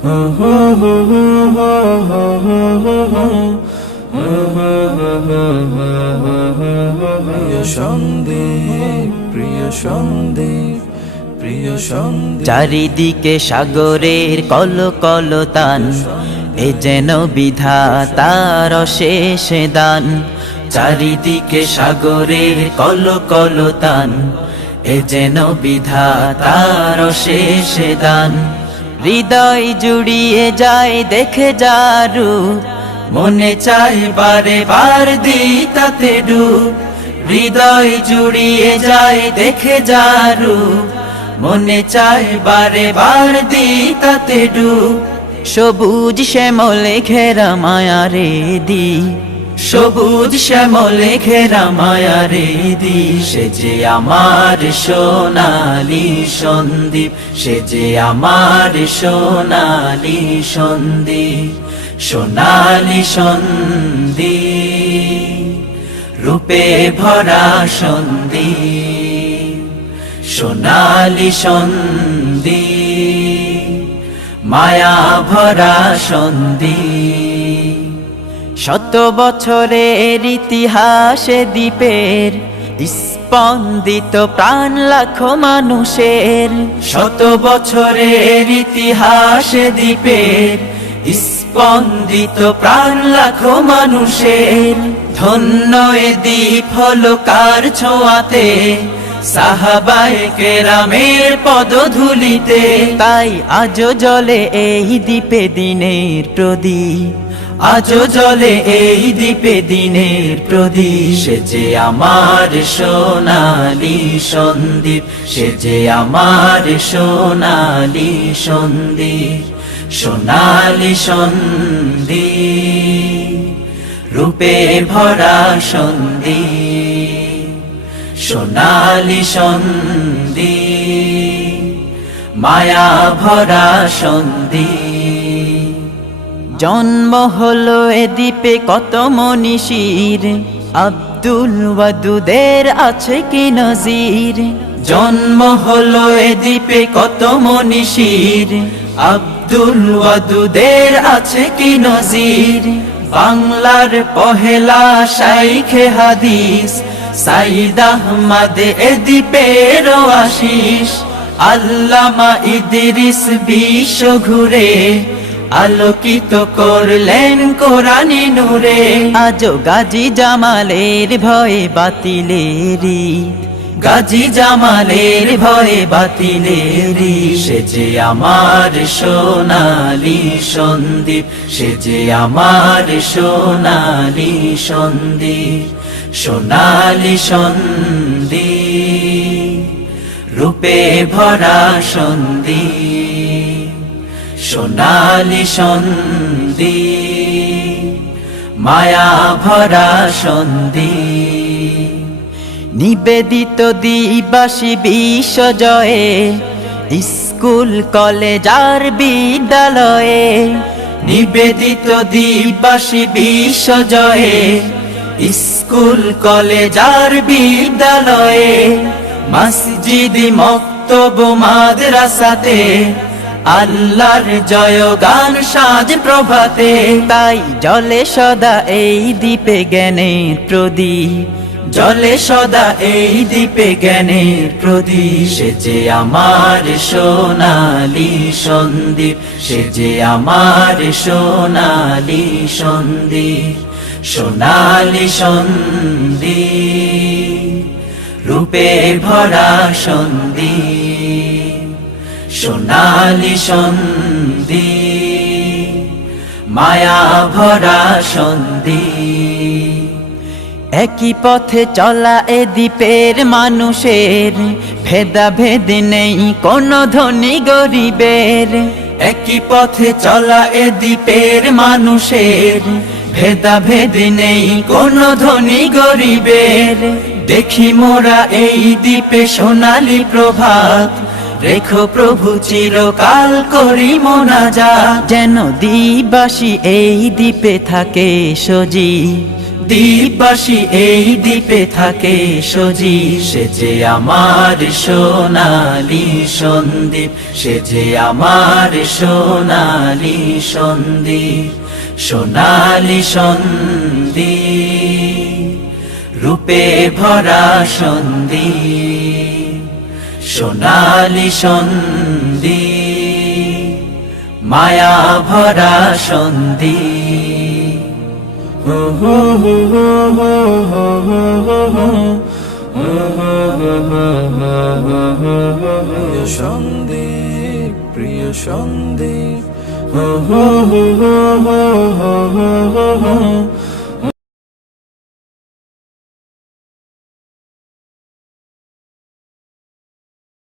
প্রিয় সন্দেহ, প্রিয় সন্দেহ, প্রিয় সন্দেহ। চারিদিকে সাগরের কলকলতান, এ যেন বিধাতার অশেষ দান। চারিদিকে সাগরের কলকলতান, এ যেন বিধাতার অশেষ দান। হৃদয় জুড়িয়ে যায় দেখে যারু, মনে চায় বারে বার দিই তাতে ডুব। হৃদয় জুড়িয়ে যায় দেখে যারু, মনে চায় বারে বার দিই তাতে ডুব। সবুজ শ্যামলে ঘেরা মায়ারে দি, সবুজ শ্যামলে ঘেরা মায়ারে দি। সে যে আমার সোনালি সন্দীপ, সে যে আমার সোনালি সন্দীপ। সোনালি সন্দীপ, রূপে ভরা সন্দীপ। সোনালি সন্দীপ, মায়া ভরা সন্দীপ। শত বছরের ইতিহাসে দ্বীপের স্পন্দিত প্রাণ লাখো মানুষের। শত বছরের ইতিহাসে দ্বীপের স্পন্দিত প্রাণ লাখো মানুষের। ধন্য এ দ্বীপ হলো কার ছোঁয়াতে, সাহাবায়ে কেরামের পদধূলিতে। তাই আজও জ্বলে এই দ্বীপে দিনের প্রদীপ, আজও জ্বলে এই দ্বীপে দিনের প্রদীপ। সে যে আমার সোনালি সন্দীপ, সে যে আমার সোনালি সন্দীপ। সোনালি সন্দীপ, রূপে ভরা সন্দীপ। সোনালি সন্দীপ, মায়া ভরা সন্দীপ। জন্ম হলো এ দ্বীপে কত মনীষীর, আব্দুল ওয়াদুদের আছে কি নজির। জন্ম হলো এ দ্বীপে কত মনীষীর, আব্দুল ওয়াদুদের আছে কি নজির। বাংলার পহেলা শাইখে হাদিস সাইদ আহমদ এ দ্বীপের আশিস। আল্লামা ইদ্রিস বিশ্ব ঘুরে আলোকিত করলেন কোরআনী নূরে। আজও গাজী জামালের ভয়ে বাতিলেরি, গাজী জামালের ভয়ে বাতিলেরি। সে যে আমার সোনালি সন্দীপ, সে যে আমার সোনালি সন্দীপ। সোনালি সন্দীপ, রূপে ভরা সন্দীপ। সোনালি সন্দীপ, মায়া ভরা সন্দীপ। নিবেদিত দিবাসী বিশ্বজয়ে, স্কুল কলেজ আর বিদ্যালয়ে। নিবেদিত দিবাসী বিশ্বজয়ে, স্কুল কলেজ আর বিদ্যালয়ে। মসজিদ মক্তব মাদ্রাসাতে, আল্লাহর জয়গান সাজ প্রভাতে। তাই জলে সদা এই দ্বীপে জ্ঞানের প্রদীপ, জলে সদা এই দ্বীপে জ্ঞানের প্রদীপ। সে যে আমার সোনালি সন্দীপ, সে যে আমার সোনালি সন্দীপ। সোনালি সন্দীপ, রূপে ভরা সন্দীপ। সোনালি সন্দীপ, মায়া ভরা সন্দীপ। একই পথে চলা এ দ্বীপের মানুষের, ভেদাভেদ নেই কোনো ধনী গরিবের। একই পথে চলা এ দ্বীপের মানুষের, ভেদাভেদ নেই কোনো ধনী গরিবের। দেখি মোরা এই দ্বীপে সোনালি প্রভাত, রেখো প্রভু চিরকাল করি মোনাজাত। যেন দ্বীপবাসী এই দ্বীপে থাকে সজীব, দ্বীপবাসী এই দ্বীপে থাকে সজি, সে যে আমার সোনালি সন্দীপ, সে যে আমার সোনালি সন্দীপ, সোনালি সন্দীপ, রূপে ভরা সন্দীপ, সোনালি সন্দীপ, মায়া ভরা সন্দীপ। প্রিয় সন্দীপ, প্রিয় সন্দীপ,